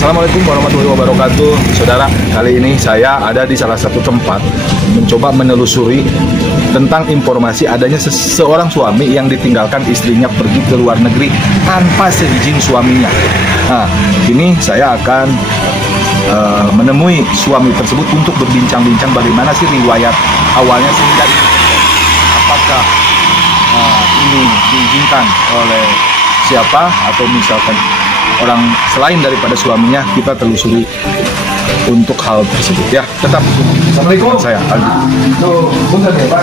Assalamualaikum warahmatullahi wabarakatuh. Saudara, kali ini saya ada di salah satu tempat mencoba menelusuri tentang informasi adanya seorang suami yang ditinggalkan istrinya pergi ke luar negeri tanpa seizin suaminya. Nah, ini saya akan menemui suami tersebut untuk berbincang-bincang bagaimana sih riwayat awalnya sehingga apakah ini diizinkan oleh siapa atau misalkan orang selain daripada suaminya. Kita telusuri untuk hal tersebut ya. Tetap Assalamualaikum. Saya Aldi. Tuh, punten ya Pak.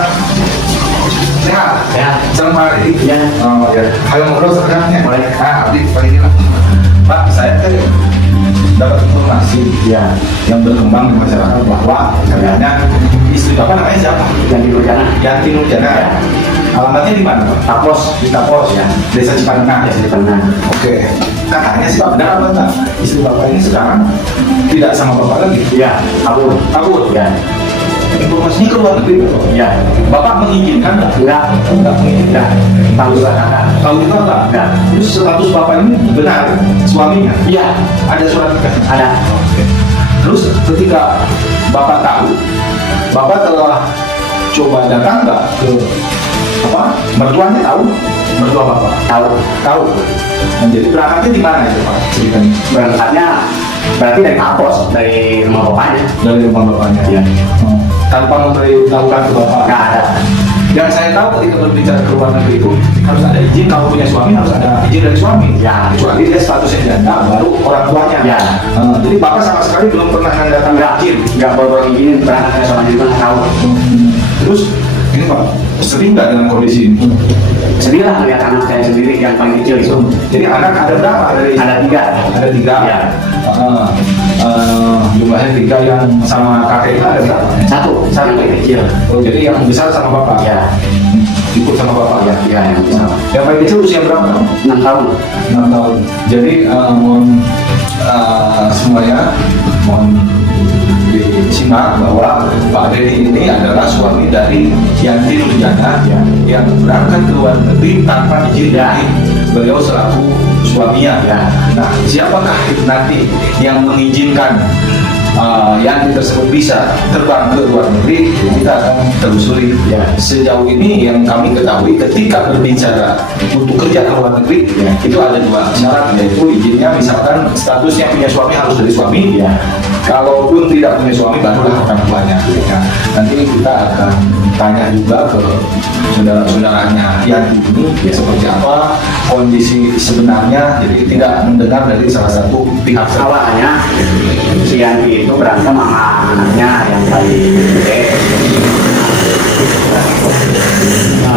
Sehat? Ya. Selamat hari. Ya. Oh ya. Ayo ngobrol sekarang ya. Boleh. Aldi paling lah. Pak, saya tadi dapat informasi ya yang berkembang di masyarakat bahwa katanya istri Bapak namanya siapa? Yanti Nurjana. Yanti Nurjana. Ya. Alamatnya di mana? Tapos, di Tapos ya. Desa Cipanenang. Desa Cipanenang. Oke. Katanya sih Pak, benar apa enggak? Istri Bapak ini sekarang tidak sama Bapak lagi? Iya, kabur. Kabur? Ya. Informasinya ke luar negeri Bapak? Ya. Bapak mengizinkan enggak? Enggak mengizinkan. Tahu juga enggak? Tahu juga enggak? Enggak. Terus status Bapak ini benar suaminya? Iya. Ada surat nikah? Ada. Oke. Terus ketika Bapak tahu, Bapak telah coba datang enggak ke mertuanya? Tahu? Mertua Bapak? Tahu. Jadi berangkatnya di mana itu Pak ceritanya? Berangkatnya berarti dari Tapos, dari rumah bapaknya. Dari rumah bapaknya. Iya. Tanpa memberitahukan ke Bapak? Nggak ada. Yang saya tahu ketika berbicara ke luar negeri itu harus ada izin, kalau punya suami harus ada izin dari suami. Ya. Kecuali dia statusnya janda, baru orang tuanya. Ya. Jadi Bapak sama sekali belum pernah datang izin. Nggak baru izin berangkatnya sama dia tahu. Terus ini Pak, sedih nggak dengan kondisi ini? Sedih lah melihat anak saya sendiri yang paling kecil itu. Jadi anak ada berapa? Ada tiga. Ada tiga. Ya. Jumlahnya tiga, yang sama kakek itu ada berapa? Satu yang paling kecil. Oh, jadi yang besar sama Bapak? Ya. Ikut sama Bapak? Ya. Iya, yang besar. Yang paling kecil usia berapa? 6 tahun. 6 tahun. Jadi semuanya mohon disimak bahwa Pak Dedi ini adalah suami dari Yanti Nurjana yang berangkat ke luar negeri tanpa izin dari beliau selaku suaminya. Nah, siapakah nanti yang mengizinkan Yanti tersebut bisa terbang ke luar negeri? Kita akan telusuri. Sejauh ini yang kami ketahui ketika berbicara untuk kerja ke luar negeri itu ada dua syarat, yaitu izinnya misalkan statusnya punya suami harus dari suami. Kalaupun tidak punya suami barulah orang tuanya. Nanti kita akan tanya juga ke saudara-saudaranya Yanti ini seperti apa kondisi sebenarnya. Jadi tidak mendengar dari salah satu pihak. Awalnya si Yanti itu berantem sama anaknya yang paling gede.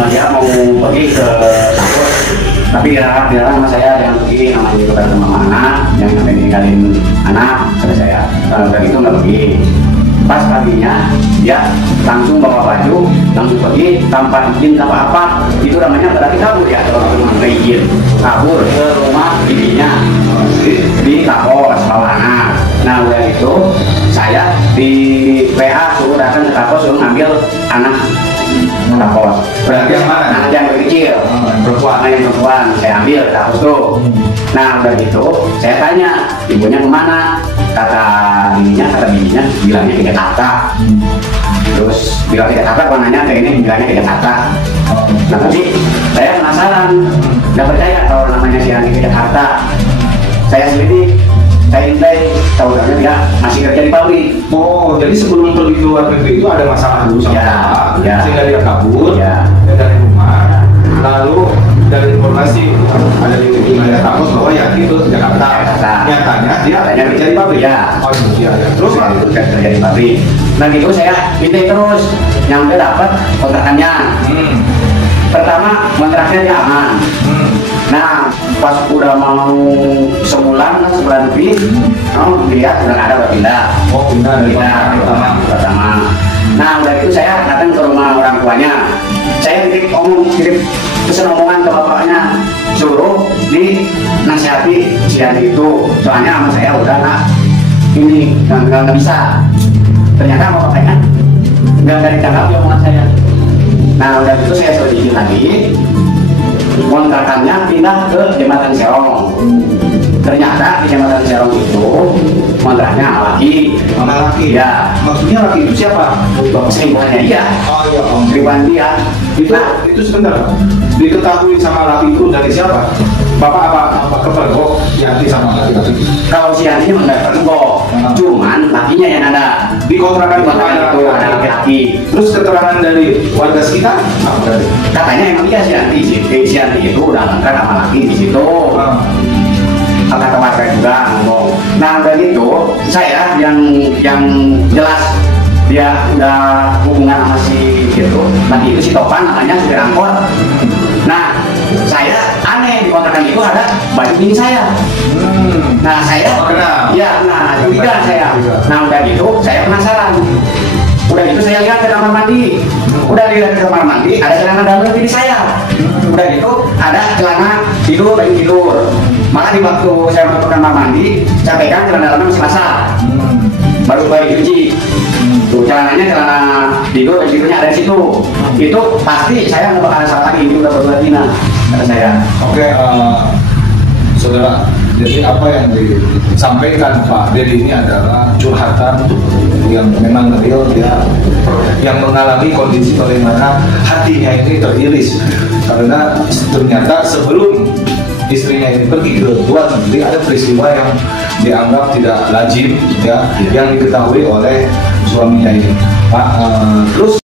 Dia mau pergi ke Tapos, tapi dilarang sama saya jangan pergi, namanya juga berantem sama anak, jangan sampai ninggalin anak, kata saya. Dan itu nggak pergi. Pas paginya dia langsung bawa baju, langsung pergi tanpa izin, tanpa apa. Itu namanya berarti kabur ya, kalau nggak izin. Kabur ke rumah bibinya di Tapos bawa anak. Nah udah itu saya di PA suruh datang ke Tapos, suruh ngambil anak Tapos. Berarti yang mana? Anak yang kecil, perempuan saya ambil ke Tapos tuh. Nah udah gitu saya tanya ibunya kemana, kata bibinya bilangnya ke Jakarta. Terus bilang ke Jakarta, kalau nanya kayak ini bilangnya ke Jakarta. Nah tapi saya penasaran, nggak percaya kalau namanya si Yanti ke Jakarta. Saya sendiri saya intai, tahu-tahunya dia masih kerja di pabrik. Oh, jadi sebelum pergi ke luar negeri itu ada masalah dulu sama Bapak, sehingga dia kabur dari rumah. Lalu dari informasi ada di wilayah Tapos bahwa Yanti itu Jakarta. Nyatanya dia kerja di pabrik. Oh iya. Terus kerja di pabrik. Nah gitu saya intai terus, nyampe dapat kontrakannya. Pertama kontraknya dia aman. Nah pas udah mau sebulan lebih, lihat udah ada pindah. Oh pindah pertama. Nah udah itu saya datang ke rumah orang tuanya. Saya titip pesan omongan ke bapaknya, suruh dinasihati si Yanti itu. Soalnya sama saya udah nggak bisa. Ternyata bapaknya nggak ditanggapi omongan saya. Nah udah itu saya selidiki lagi. Kontrakannya pindah ke Jembatan Serong. Ternyata di Jembatan Serong itu Katanya laki. Sama laki. Ya. Maksudnya laki itu siapa? Bapak selingkuhannya dia. Oh iya, Selingkuhan dia. itu sebentar. Diketahui sama laki itu dari siapa? Bapak apa kepergok Yanti sama laki-laki? Kalau si Yanti memang nggak pergok, cuman lakinya yang ada. Di kontrakan Bapak itu ada laki-laki. Terus keterangan dari warga sekitar apa tadi? Katanya emang dia si Yanti itu udah ngangkat sama laki di situ. Kata warga juga ngomong. Nah udah gitu, saya yang jelas dia udah hubungan sama si gitu. Laki itu si Topan namanya, supir angkot. Nah saya aneh, di kontrakan itu ada baju bini saya. Nah saya, ya, nah curiga saya. Nah udah gitu, saya penasaran. Udah gitu saya lihat ke kamar mandi. Udah lihat ke kamar mandi, ada celana dalam bini saya. Udah gitu, ada celana tidur, baju tidur. Malah di waktu saya masuk ke kamar mandi, saya pegang celana dalamnya masih basah. Baru dicuci. Tuh celananya celana tidur, baju tidurnya ada di situ. Itu pasti saya nggak bakal salah lagi, itu udah berbulan kata saya. Oke, saudara, jadi apa yang disampaikan Pak Dedi ini adalah curhatan yang memang real, dia yang mengalami kondisi bagaimana hatinya ini teriris karena ternyata sebelum istrinya ini pergi ke luar negeri ada peristiwa yang dianggap tidak lazim ya, yang diketahui oleh suaminya ini Pak. Terus